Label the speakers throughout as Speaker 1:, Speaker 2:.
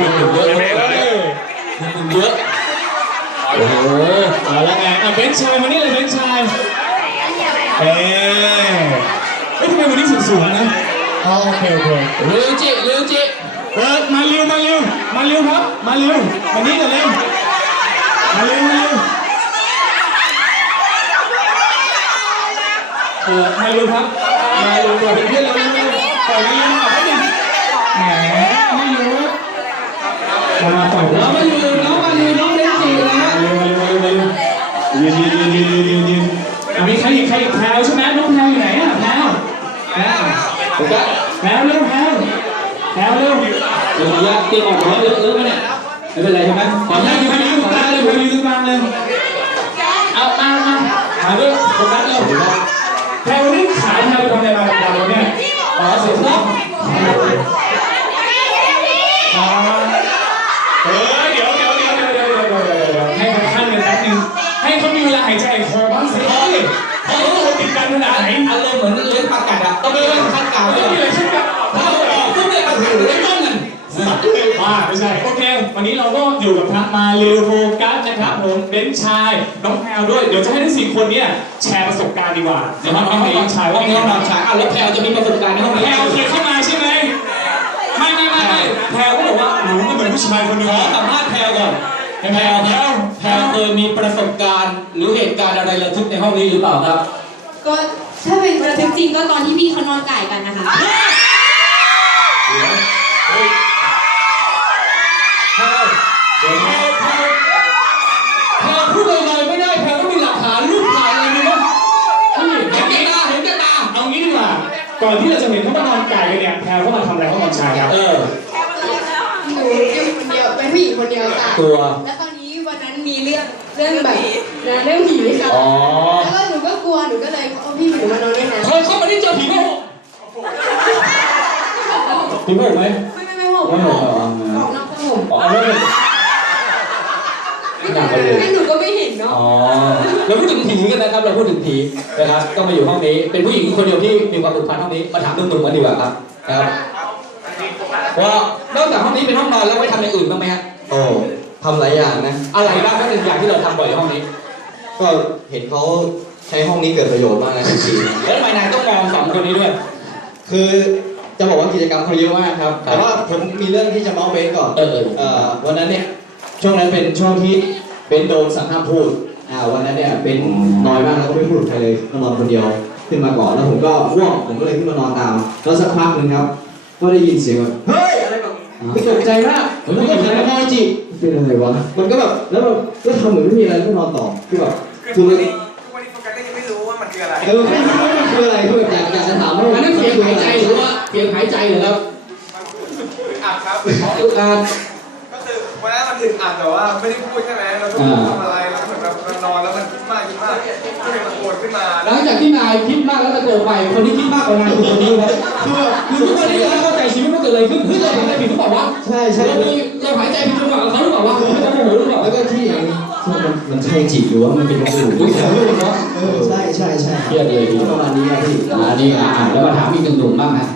Speaker 1: หนุ่มเยอะหนุ่มเยอะ
Speaker 2: โอ้โหเอาละไงอะเบนช์ชายมานี่เลยเบนช์ชายเอ๊ะเฮ้ยทำไมวันนี้สูงสูงๆนะอ๋อโอเคโอเค
Speaker 1: เร็วจิเร็วจิ
Speaker 2: เออมาเร็วมาเร็วมาเร็วครับมาเร็วมานี่กันเร็วมาเร็วมาเร็วเออมาเร็วครับมาเร็วกว่าเพื่อนๆเราเร็วๆปล่อยมาเร็วหน่อยแป๊บนึงแหมไม่เยอะ มาปล่อย
Speaker 1: น้องมาอยู่น้องมาอยู่น้องเบนจินะฮะ
Speaker 2: เร็วเร็วเร็วเร็วยืนยืนยืนยืนยืนยืนยืนมีใครอีกใครอีกแพลวใช่ไหมน้องแพลวอยู่ไหนอะแพลวแพลว
Speaker 1: ผมก็
Speaker 2: แพลวเร็วแพลวแพลวเร็ว
Speaker 1: เดี๋ยวยาเตรียมออกร้อยเลอะเลอะมเนี่ยไม่เป็นไรใช่ไหมขอ
Speaker 2: แพล
Speaker 1: ให้
Speaker 2: ว
Speaker 1: อ
Speaker 2: อยู่
Speaker 1: ยู่
Speaker 2: ไป
Speaker 1: ให้
Speaker 2: ยื
Speaker 1: อยู่
Speaker 2: น
Speaker 1: ยู่
Speaker 2: ก
Speaker 1: ก
Speaker 2: ลา
Speaker 1: ลางง
Speaker 2: เล
Speaker 1: เลยย
Speaker 2: ไปยืนกลางเลยเอามามามาด้วยโฟกัสเร็วแพลวนี่ขายแพลวไปทำอะไรมาแพลวเนี่ยอ๋อเสร็จแล้วอ๋อายใจคอบ้างสิเฮ้ยเขาตัวติดกันขนาดไหน
Speaker 1: อารมณ์เหมือนเลี้ยงปลากัดอะต้องไปเลี้ยงขั้นกล่าว
Speaker 2: ไม่
Speaker 1: เลย
Speaker 2: มีอะไรช่วยกัน
Speaker 1: ถ้าเราออกปุ๊บเนี่ยมาถือไอ้ต้นกัน
Speaker 2: อ่าไม่ใช่โอเควันนี้เราก็อยู่กับทั้งมาเรวโฟกัสนะครับผมเบนชายน้องแพลวด้วยเดี๋ยวจะให้ทั้งสี่คนเนี่ยแชร์ประสบการณ์ดีกว่า
Speaker 1: เดี๋
Speaker 2: นะ
Speaker 1: ยว
Speaker 2: ค
Speaker 1: น้
Speaker 2: รั
Speaker 1: อบ
Speaker 2: น้อง
Speaker 1: น้อง
Speaker 2: ชาย
Speaker 1: ว่า
Speaker 2: ว่า
Speaker 1: น้อง
Speaker 2: บ้าง
Speaker 1: ชายอะแล้วแพลวจะมีประสบการณ์ในห้อง
Speaker 2: แพ
Speaker 1: นี้
Speaker 2: ลวเคยเข้ามาใช่ไหมไม่ไม่ไม่แพลวก็บอกว่าหนูก็เหมือนผู้ชายคนนึง
Speaker 1: ขอสัมภาษณ์แพลวก่อน แพลวครับแพลวเคยมีประสบการณ์หรือเหตุการณ์อะไรระทึกในห้องนี้หรือเปล่าครับ
Speaker 3: ก็ถ้าเป็นระทึกจริงก็ตอนที่พี่เขานอนไก่กันนะคะ
Speaker 1: แพลวแพลวแพลวแพลวพูดอะไรไม่ได้แพลวต้องมีหลักฐานรูปถ่ายอะไรมีไหมนี่เห็นแก่ตาเห็นแก่ตา
Speaker 2: เอางี้ดีกว่า ก่อนที่เราจะเห็นเขามานอนไก่กันเนี่ยแพลวเขามาทำอะไรเขานอนชายครับ
Speaker 1: เออ
Speaker 3: หนู ผู้หญิงคนเดียวค่ะ
Speaker 1: ตัว
Speaker 3: แล้วตอนนี้วันนั้นมีเรื่องเรื่องแบบนะเรื่องผีค่ะ
Speaker 1: อ๋อ
Speaker 3: แล้วก็หนูก็กลัวหนูก็เลยเอาพี่หนูมานอนด้วยนะ
Speaker 1: เคยเข้ามาที่เจอผีโมกผีโมกไหม
Speaker 3: ไม่ไม่ไม่ผม
Speaker 1: ไม่
Speaker 3: ไม่
Speaker 1: โม
Speaker 3: ผ
Speaker 1: ก
Speaker 3: ม
Speaker 1: เหรอ
Speaker 3: ออกนอกผ้าห่ม
Speaker 1: อ๋อไม่โมก
Speaker 3: งั้นหนูก็ไม่เห็นเนาะ
Speaker 1: อ๋อเราพูดถึงผีกันนะครับ เราพูดถึงผีนะครับ ก็มาอยู่ห้องนี้ เป็นผู้หญิงคนเดียวที่มีความผูกพันห้องนี้ มาถามหนุ่มๆกันดีกว่าครับนะครับ ว่านอกจากห้องนี้เป็นห้องนอนแล้วไว้ทำอย่างอื่นบ้างไหมฮะ
Speaker 4: โอ้ทำหลายอย่างนะ
Speaker 1: อะไรบ้างก็เป็นอย่างที่เราทำบ่อยในห้องนี้
Speaker 4: ก็เห็นเขาใช้ห้องนี้เกิดประโยชน์มากนะจริง
Speaker 1: แล้วทำไมนายต้องมองสองคนนี้ด้วย
Speaker 4: ๆคือจะบอกว่ากิจกรรมเขาเยอะมากครับ แต่ว่าผมมีเรื่องที่จะเมาส์เบนก่อน
Speaker 1: เออเออ
Speaker 4: เอ่อวันนั้นเนี่ยช่วงนั้นเป็นช่วงที่เบนโดนสั่งห้ามพูดอ่าวันนั้นเนี่ยเป็นน้อยมากแล้วก็ไม่พูดกับใครเลยก็นอนคนเดียวขึ้นมาก่อนแล้วผมก็ง่วงผมก็เลยขึ้นมานอนตามแล้วสักพักหนึงครับ ก็ได้ยินเสียงแบบเฮ้ยอะไรแบบคือตกใจมากผมก็หันมามองไอ้จิเป็นอะไรวะมันก็แบบแล้วแบบก็ทำเหมือนไม่มีอะไรแล้วก็นอนต่อคือแบบ
Speaker 5: คือ
Speaker 4: คือ
Speaker 5: วั
Speaker 4: มันน
Speaker 5: นี้คือวันนี้โฟกัสก็ยังไม่รู้ว่ามันคืออะไร
Speaker 4: เออไม่รู้ว่ามันคืออะไรคือแบบอยากอยากจะถามว่า
Speaker 1: อันนั้นเสียงหายใจหรือว่าเสียงหายใจเหรอครับ
Speaker 5: อึดอัดครับ
Speaker 1: อึดอัด
Speaker 5: ก็คือวันนั้นมันอึดอัดแต่ว่าไม่ได้พูดใช่ไหมเราก็ไม่รู้ทำอะไร ขึ้นมา
Speaker 1: หลังจากที่นายคิดมากแล้วตะโกนไป คนที่คิดมากกว่านายคือคนนี้ครับคือแบบคือทุกวันนี้เราเข้าใจชีวิตว่าเกิดอะไรขึ้นเฮ้ยเราทำอะไรผิดหรือเปล่าวะ
Speaker 4: ใช่ใช่
Speaker 1: เรามีเราหายใจผิดจังหวะกับเขาหรือเปล่าวะเราโมโหหรือเปล่า
Speaker 4: แล้วก็ที่อย่างนี้มันมันใช่จิตหรือว่ามันเป็นอย่างอื่น
Speaker 1: อุ้ยแถวนี้เนาะ
Speaker 4: เออใช่ใช่ใช่
Speaker 1: เครียดเลยพี่
Speaker 4: ประมาณนี้อะพี่
Speaker 1: อ่านี่อะแล้วมาถามอีกหนึ่งหนุ่มบ้างนะ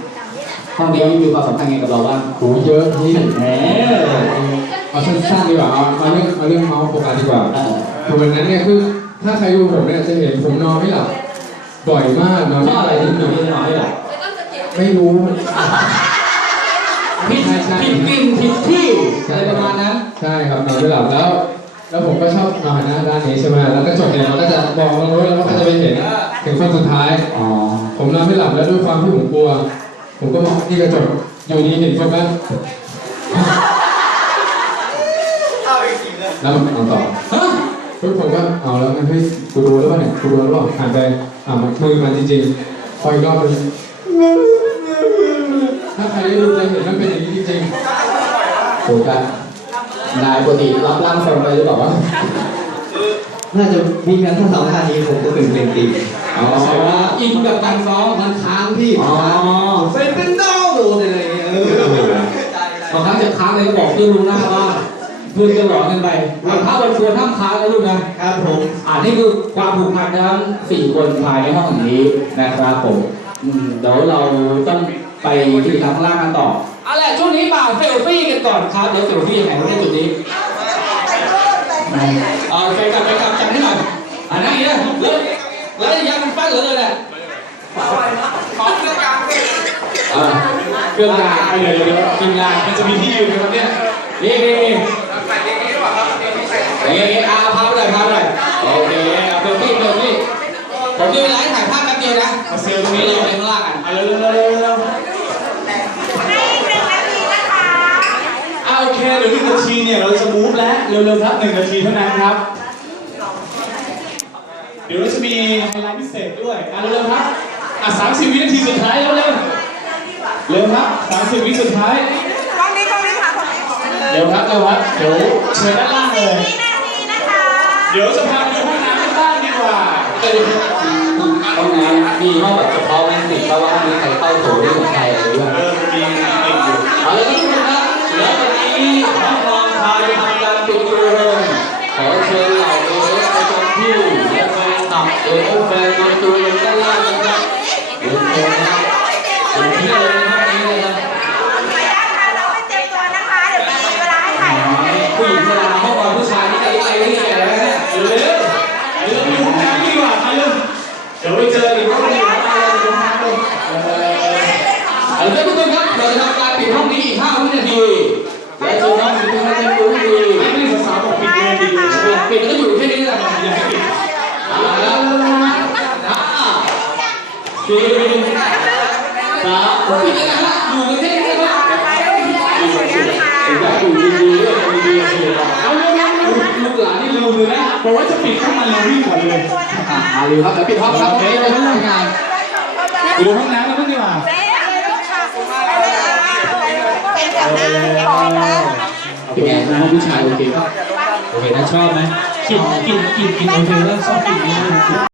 Speaker 1: ห้องนี้มีความสำคัญไงกับเราบ้าง
Speaker 6: โหเยอะพี่
Speaker 1: แหม
Speaker 6: เอาสั้นๆดีกว่าเอาเอาเรื่องเอาเรื่องเมาส์โฟกัสดีกว่า
Speaker 1: เออ
Speaker 6: คือวันนั้นเนี่ยคือ ถ้าใครดูผมเนี่ยจะเห็นผมนอนไม่หลับบ่อยมากนอน
Speaker 1: เพ
Speaker 6: ไม่
Speaker 1: ราะ
Speaker 6: ห
Speaker 1: อะไร
Speaker 6: ลับ
Speaker 1: ถึงอยู่ที่นอนไม่หลับ
Speaker 6: ไม่รู้มัน
Speaker 1: ผิด
Speaker 6: ใช่ใช่
Speaker 1: ผิดกลิ่นผิดที่อะไรประมาณนั้น
Speaker 6: ใช่ครับนอนไม่หลับแล้ว แล้วผมก็ชอบนอนหน้าด้านนี้ใช่ไหมแล้วก็จบเนี่ยมันก็จะมองตรงนู้นแล้วมันก็จะไปเห็นถึงคนสุดท้าย
Speaker 1: อ๋อ
Speaker 6: ผมนอนไม่หลับแล้วด้วยความที่ผมกลัว ผมก็มองที่กระจกอยู่ดีเห็นโฟกัส
Speaker 5: เอาอีกทีเลย
Speaker 6: แล้วมันนอนต่อ
Speaker 1: ฮะ
Speaker 6: เฮ้ยผมก็เอาแล้วงั้นเฮ้ยกูดูแล้วป่ะเนี่ยกูดูแล้วป่ะหันไปอ่ามันมือมันจริงๆพออีกรอบนึงถ้าใครได้ดูจะเห็นมันเป็นอย่างนี้จริง
Speaker 1: โฟกัสนายปกติรับร่างทรงไปหรือเปล่าวะ
Speaker 4: น่าจะมีงั้นถ้าทำท่านี้ผมก็เป็นเพลงตี
Speaker 1: อ๋ออินแบบการซ้อม
Speaker 4: มันค้างพี่
Speaker 1: อ๋อ
Speaker 4: เป็นเป็นดาวโดนอะไรอย่างเงี้ยเออ
Speaker 1: บางครั้งจะค้างเลยก็บอกเพื่อนลุงหน้าว่าเพื่อนก็หลอนกันไปวันพระวันควรห้ามค้างนะลูกนะครับ
Speaker 4: ผม
Speaker 1: อ่านี่คือความผูกพันทั้งสี่คนภายในห้องแห่งนี้นะครับผมอืมเดี๋ยวเราต้องไปที่ทางข้างล่างกันต่อเอาล่ะช่วงนี้มาเซลฟี่กันก่อนครับแล้วเซลฟี่ยังไงวะในจุดนี้เอาไปกลับไปกลับจับให้หน่อยอ่านั่งอย่างนี้นะแล้วแล้วระยะมันฟัดเหลือเลยแหละ
Speaker 5: ขอเครื่องกลางด้วย
Speaker 1: อ่าเครื่องกลาง
Speaker 2: เดี๋ยวเดี๋ยวเดี๋ยวทีมงานมันจะมีที่ยืนไหมครับเนี่ย
Speaker 1: นี่นี่นี่
Speaker 5: ใส่ อย่างนี้ดีกว่าครับใส่
Speaker 1: เอ๊ะพาไปเลยพาไปเลยโอเคเอาเซลฟี่เซลฟี่ผมมีเวลาให้ถ่ายภาพแป๊บเดียวนะ
Speaker 2: มาเซลตรง
Speaker 1: นี้เรา
Speaker 2: เลย
Speaker 1: ไปข้างล่างกัน
Speaker 2: เอาเร็วเร็วเร็วเร็วเร็วอ่าโอเคเดี๋ยวหนึ่งนาทีเนี่ยเราจะมูฟแล้วเร็วๆครับหนึ่งนาทีเท่านั้นครับ เดี๋ยวเราจะมีไฮไลท์พิเศษด้วยอะเร็วๆครับอะสามสิบวินาทีสุดท้ายเร็วๆเร็วครับสามสิบวิสุดท้าย เร็วครับเร็วครับเดี๋ยวเชิญด้านล่างเลย
Speaker 7: วินาทีนะคะ
Speaker 2: เดี๋ยวจะพาไปดูห้องน้ำกันบ้างดีกว่า
Speaker 1: ก็ดูห้องน้ำมีห้องแบบเฉพาะไม่ติดเพราะว่าห้องนี้ใครเข้าโถได้ของใครอะไรด้วย
Speaker 2: เออมีติดอยู่
Speaker 1: เอาละครับ เราจะทำการปิดห้องนี้อีก5วินาทีและจะน้องสิบวินาทีรู้ดี
Speaker 2: ไม่ไม่สาวๆบอกปิดเลยปิดเลย
Speaker 1: ปิดก็อยู่แค่นี้แหละ
Speaker 2: อย่าให้ปิด
Speaker 1: เอาละครับห้าสี่สามปิดแล้วนะฮะอยู่กันแค่นี้นะครับอยากอยู่ดีๆด้วยดีๆเอาเรื่องลูกหลานนี่ลืมเลยนะ
Speaker 2: บอกว่าจะปิดเข้ามาเลยวิ่งก่อนเลย
Speaker 1: อะมาเลยครับเดี๋ยวปิดห้องครับโอเคเลยทำงาน
Speaker 2: ไปดูห้องน้ำ กันบ้างดีกว่า
Speaker 7: เคนแบบนั้นของนะ
Speaker 1: เป็นไงห้องผู้ชายโอเคป่ะโอเคนะชอบไหมกลิ่นกลิ่นกลิ่นกินโอเคแล้วชอบกลิ่นมาก